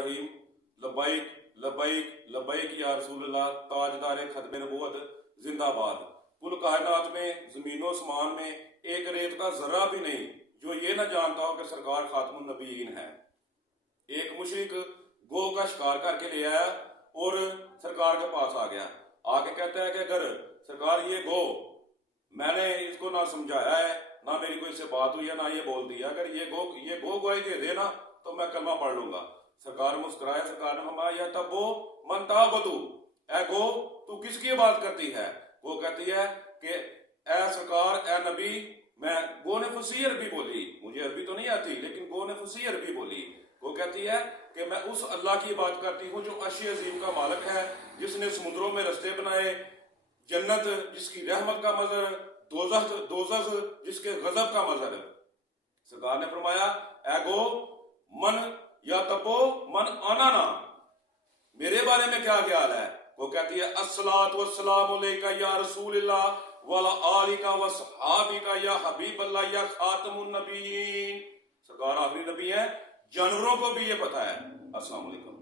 इब्राहिम लब्बैक लब्बैक लब्बैक या रसूल अल्लाह ताजदार खत्म नबूवत जिंदाबाद। कुल कायनात में ज़मीन व आसमान में एक रेत का जर्रा भी नहीं जो ये ना जानता हो कि सरकार खातमुन नबीयीन है। एक मुशरिक गो का शिकार करके ले आया और सरकार के पास आ गया, आके कहता है कि अगर सरकार ये गो मैंने इसको ना समझाया है, ना मेरी कोई से बात हुई है, ना ये बोल दिया, अगर ये गो गवाही दे देना तो मैं कलमा पढ़ लूंगा। सरकार मुस्कुराया, सरकार ने फरमाया या तब्बो मन ताबदू, ए गो तू किसकी बात करती है? वो कहती है कि ए सरकार, ए नबी, मैं गो ने फसी अरबी बोली, मुझे अरबी तो नहीं आती लेकिन गो ने फसी अरबी बोली। वो कहती है कि मैं उस अल्लाह की बात करती हूँ जो अर्श अजीम का मालिक है, जिसने समुद्रों में रस्ते बनाए, जन्नत जिसकी रहमत का मजर, दोज़ख जिसके गजब का मजर। सरकार ने फरमाया ए गो मन या तब्बो मन आनाना, मेरे बारे में क्या ख्याल है? वो कहती है अस्सलातु वस्सलामु अलैका या रसूलल्लाह वला आलिका व सहाबिका या हबीबल्लाह या खातमुन नबीयीन। सरकार आखिरी नबी है, जानवरों को भी ये पता है। अस्सलाम वालेकुम।